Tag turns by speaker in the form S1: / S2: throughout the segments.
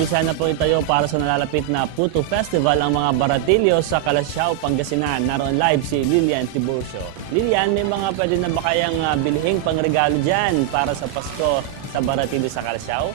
S1: Pisa na po itayo para sa nalalapit na Puto Festival ang mga baratilyo sa Calasiao, Pangasinan. Naroon live si Lilian Tiburcio. Lilian, may mga pwede na ba kayang ah, bilhing pangregalo dyan para sa Pasko sa baratilyo sa Calasiao?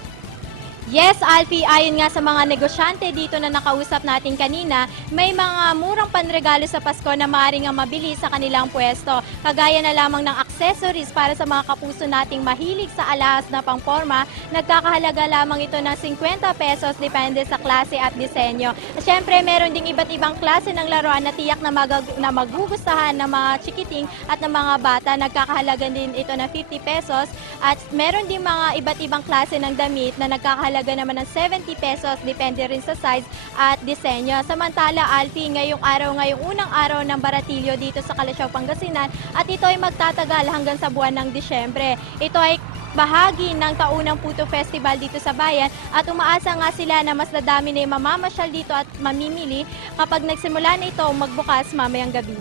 S2: Yes, Alfie, ayon nga sa mga negosyante dito na nakausap natin kanina, may mga murang panregalo sa Pasko na maaaring ang mabili sa kanilang pwesto. Kagaya na lamang ng accessories para sa mga kapuso nating mahilig sa alahas na pangporma, nagkakahalaga lamang ito ng 50 pesos depende sa klase at disenyo. Siyempre, meron ding iba't ibang klase ng laruan na tiyak na, magag- na magugustahan ng mga chikiting at ng mga bata. Nagkakahalaga din ito ng 50 pesos at meron din mga iba't ibang klase ng damit na nagkakahalaga naman ng 70 pesos depende rin sa size at disenyo. Samantala, Alfie, ngayong araw, ngayong unang araw ng Baratilyo dito sa Calasiao, Pangasinan at ito ay magtatagal hanggang sa buwan ng Disyembre. Ito ay bahagi ng taunang Puto Festival dito sa bayan at umaasa nga sila na mas dadami na yung mamamasyal dito at mamimili kapag nagsimula na ito magbukas mamayang gabi.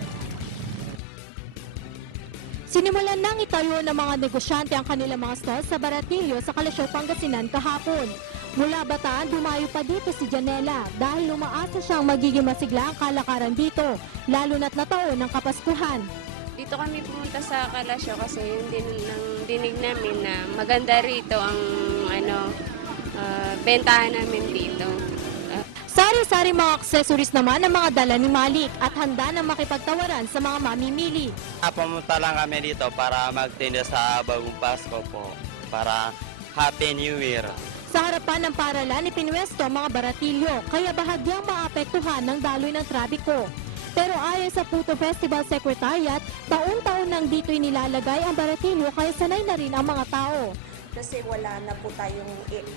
S2: Sinimulan nang itayo ng mga negosyante ang kanilang mga stall sa Baratillo sa Calasiao, Pangasinan kahapon. Mula Bataan, dumayo pa dito si Janela dahil umaasa siyang magiging masigla ang kalakaran dito, lalo na't nataon ng Kapaskuhan.
S3: Dito kami pumunta sa Kalasyo kasi yung din, ng dinig namin na maganda rito ang ano ah, bentahan namin dito.
S2: Sari-sari mga accessories naman ang mga dala ni Malik at handa na makipagtawaran sa mga mamimili.
S4: Ah, Pumunta lang kami dito para magtinda sa bagong Pasko po. Para Happy New Year.
S2: Sa harapan ng paralan, ipinwesto ang mga baratilyo, kaya bahagyang maapektuhan ng daloy ng trapiko. Pero ayon sa Puto Festival Secretariat, taon-taon nang dito'y nilalagay ang baratilyo kaya sanay na rin ang mga tao.
S5: kasi wala na po tayong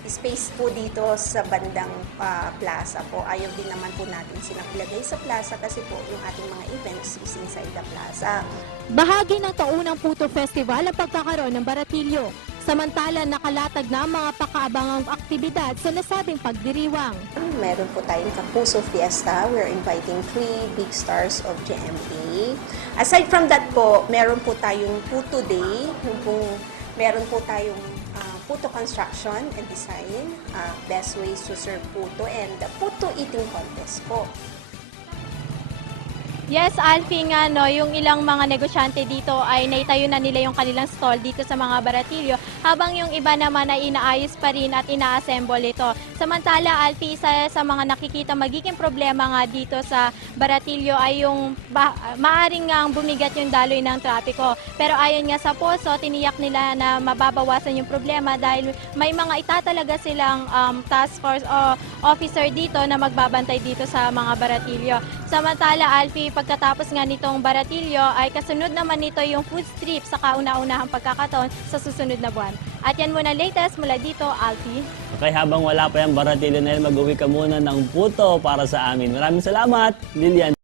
S5: space po dito sa bandang ah, plaza po. Ayaw din naman po natin silang ilagay sa plaza kasi po yung ating mga events is inside the plaza.
S2: Bahagi ng taunang Puto Festival ang pagkakaroon ng baratilyo. Samantala, nakalatag na ang mga pakaabangang aktibidad sa nasabing pagdiriwang.
S5: Meron po tayong Kapuso Fiesta. We're inviting three big stars of GMA. Aside from that po, meron po tayong Puto Day. Yung pong, meron po tayong ah, Puto Construction and Design, ah, Best Ways to Serve Puto, and the Puto Eating Contest po.
S2: Yes, Alfie nga, no, yung ilang mga negosyante dito ay naitayo na nila yung kanilang stall dito sa mga baratilyo, habang yung iba naman ay inaayos pa rin at ina-assemble ito. Samantala, Alfie, isa sa mga nakikita magiging problema nga dito sa baratilyo ay yung ba- maaring nga bumigat yung daloy ng trapiko. Pero ayon nga sa poso, tiniyak nila na mababawasan yung problema dahil may mga itatalaga silang um, task force o officer dito na magbabantay dito sa mga baratilyo. Samantala, Alfie, pagkatapos nga nitong baratilyo ay kasunod naman nito yung food strip sa kauna-unahang pagkakataon sa susunod na buwan. At yan muna latest mula dito, Alfie.
S1: Okay, habang wala pa yung baratilyo na mag-uwi ka muna ng puto para sa amin. Maraming salamat, Lilian.